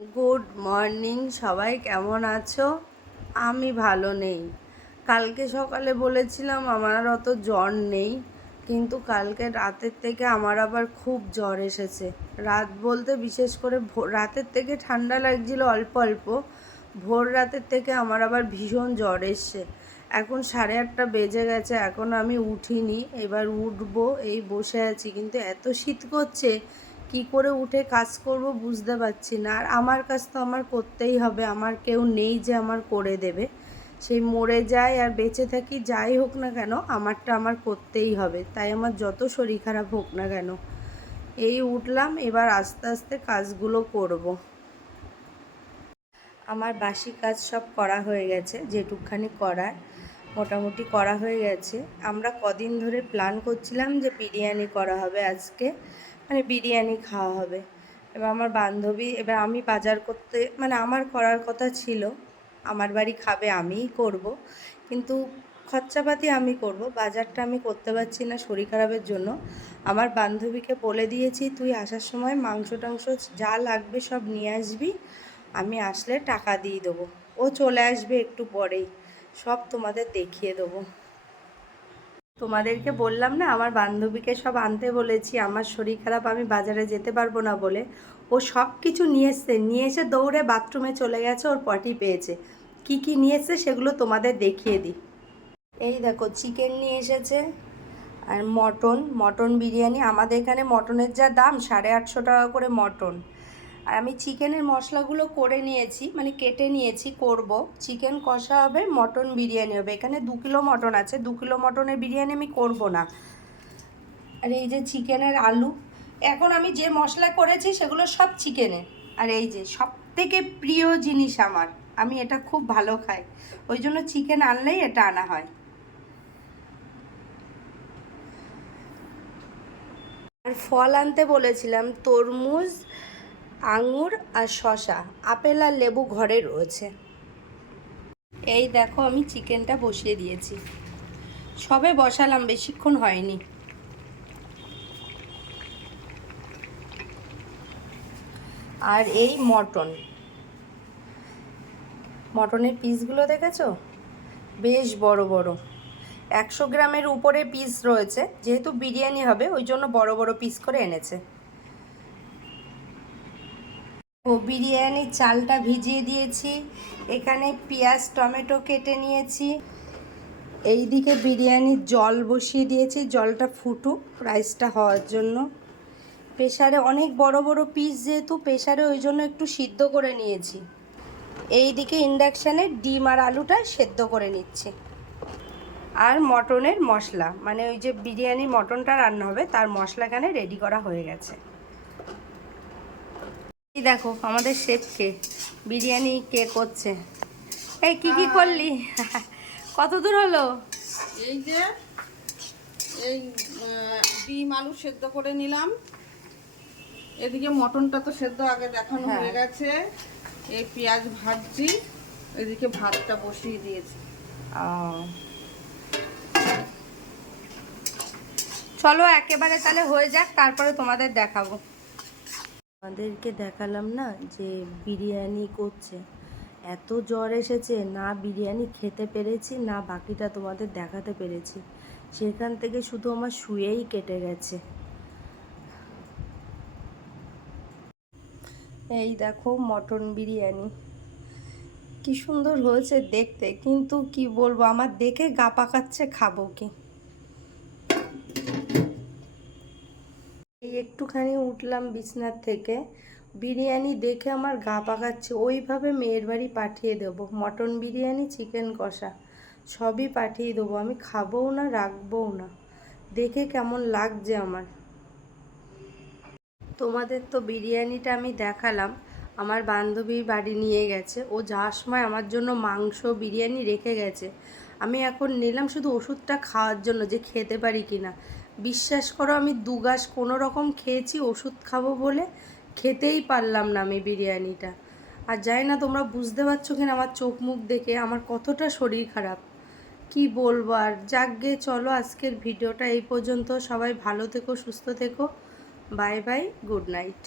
Good morning সবাই কেমন আছো? আমি ভালো নেই। কালকে সকালে বলেছিলাম আমার অত জ্বর নেই, কিন্তু কালকে রাতের থেকে আমার আবার খুব জ্বর এসেছে। রাত বলতে বিশেষ করে রাতের থেকে ঠান্ডা লাগছিল অল্প অল্প, ভোর রাতের থেকে আমার আবার ভীষণ জ্বর এসছে। এখন সাড়ে আটটা বেজে গেছে, এখন আমি উঠিনি, এবার উঠবো, এই বসে আছি, কিন্তু এত শীত করছে কি করে উঠে কাজ করব বুঝতে পারছি না। আর আমার কাজ তো আমার করতেই হবে, আমার কেউ নেই যে আমার করে দেবে। সেই মরে যায় আর বেঁচে থাকি যাই হোক না কেন, আমারটা আমার করতেই হবে। তাই আমার যত শরীর খারাপ হোক না কেন, এই উঠলাম, এবার আস্তে আস্তে কাজগুলো করব। আমার বাসি কাজ সব করা হয়ে গেছে, যেটুকখানি করার মোটামুটি করা হয়ে গেছে। আমরা কদিন ধরে প্ল্যান করছিলাম যে বিরিয়ানি করা হবে আজকে। মানে বিরিয়ানি খাওয়া হবে। এবার আমার বান্ধবী, এবার আমি বাজার করতে মানে আমার করার কথা ছিল, আমার বাড়ি খাবে আমিই করব, কিন্তু খরচাপাতি আমি করব, বাজারটা আমি করতে পারছি না শরীর খারাপের জন্য। আমার বান্ধবীকে বলে দিয়েছি, তুই আসার সময় মাংস টাংস যা লাগবে সব নিয়ে আসবি, আমি আসলে টাকা দিয়ে দেবো। ও চলে আসবে একটু পরেই, সব তোমাদের দেখিয়ে দেবো। তোমাদেরকে বললাম না, আমার বান্ধবীকে সব আনতে বলেছি, আমার শরীর খারাপ, আমি বাজারে যেতে পারব না বলে। ও সব কিছু নিয়ে এসছে, নিয়ে এসে দৌড়ে বাথরুমে চলে গেছে, ওর পটি পেয়েছে। কি কি নিয়ে এসছে সেগুলো তোমাদের দেখিয়ে দিই। এই দেখো চিকেন নিয়ে এসেছে আর মটন মটন বিরিয়ানি। আমাদের এখানে মটনের যা দাম, সাড়ে আটশো টাকা করে মটন। আর আমি চিকেনের মশলাগুলো করে নিয়েছি মানে কেটে নিয়েছি, করব। চিকেন কষা হবে, মটন বিরিয়ানি হবে। এখানে দু কিলো মটন আছে, দু কিলো মটনের বিরিয়ানি আমি করব না। আর এই যে চিকেনের আলু, এখন আমি যে মশলা করেছি সেগুলো সব চিকেনের আর এই যে সব থেকে প্রিয় জিনিস আমার, আমি এটা খুব ভালো খাই। ওই জন্য চিকেন আনলেই এটা আনা হয়। আর ফল আনতে বলেছিলাম, তরমুজ আঙুর আর শশা আপেল আর লেবু ঘরে রয়েছে। এই দেখো, আমি চিকেনটা বসিয়ে দিয়েছি। সবে বসালাম, বেশিক্ষণ হয়নি। আর এই মটন। মটনের পিসগুলো দেখেছ? বেশ বড় বড়। একশো গ্রামের উপরে পিস রয়েছে, যেহেতু বিরিয়ানি হবে, ওই জন্য বড় বড় পিস করে এনেছে। ও বিরিয়ানির চালটা ভিজিয়ে দিয়েছি, এখানে পেঁয়াজ, টমেটো কেটে নিয়েছি। এই দিকে বিরিয়ানির জল বসিয়ে দিয়েছি, জলটা ফুটুক রাইসটা হওয়ার জন্য। প্রেশারে অনেক বড় বড় পিস যেহেতু প্রেশারে ওই জন্য একটু সিদ্ধ করে নিয়েছি। এই দিকে ইন্ডাকশানে ডিম আর আলুটা সেদ্ধ করে নিচ্ছে। আর মটনের মশলা মানে ওই যে বিরিয়ানি মটনটা রান্না হবে, তার মশলা এখানে রেডি করা হয়ে গেছে। দেখো আমাদের শেফকে বিরিয়ানি কে করছে। এই কি কি করলি? কত দূর হলো? এই যে এই ডিম আলু সেদ্ধ করে নিলাম। এদিকে মটনটা তো সেদ্ধ আগে দেখানো হ্যাঁ। হয়ে গেছে। এই পেঁয়াজ ভাজছি এদিকে ভাতটা বসিয়ে দিয়েছি। চলো একেবারে তাহলে হয়ে যাক তারপরে তোমাদের দেখাবো। আমাদেরকে দেখালাম না যে বিরিয়ানি করছে। এত জ্বর এসেছে, না বিরিয়ানি খেতে পেরেছি, না বাকিটা তোমাদের দেখাতে পেরেছি। সেখান থেকে শুধু আমার শুয়েই কেটে গেছে। এই দেখো মটন বিরিয়ানি। কি সুন্দর হয়েছে দেখতে, কিন্তু কি বলব, আমার দেখে গা পাকাচ্ছে, খাব কি? একটুখানি উঠলাম বিছনার থেকে। বিরিয়ানি দেখে আমার গা পাকাচ্ছে। ওইভাবে মেয়ের বাড়ি পাঠিয়ে দেবো। মটন বিরিয়ানি, চিকেন কষা, সবই পাঠিয়ে দেবো। আমি খাবও না, রাখবও না। দেখে কেমন লাগছে আমার। তোমাদের তো বিরিয়ানিটা আমি দেখালাম। আমার বান্ধবীর বাড়ি নিয়ে গেছে। ও যাওয়ার সময় আমার জন্য মাংস, বিরিয়ানি রেখে গেছে। আমি এখন নিলাম শুধু ওষুধটা খাওয়ার জন্য যে খেতে পারি কি না বিশ্বাস করো, আমি দু গাছ কোনো রকম খেয়েছি, ওষুধ খাব বলে খেতেই পারলাম না আমি বিরিয়ানিটা। আর যাই না তোমরা বুঝতে পারছ কিনা, আমার চোখ মুখ দেখে আমার কতটা শরীর খারাপ। কি বলব? আর যাকগে, চলো আজকের ভিডিওটা এই পর্যন্ত। সবাই ভালো থেকো, সুস্থ থেকো। Bye bye, good night.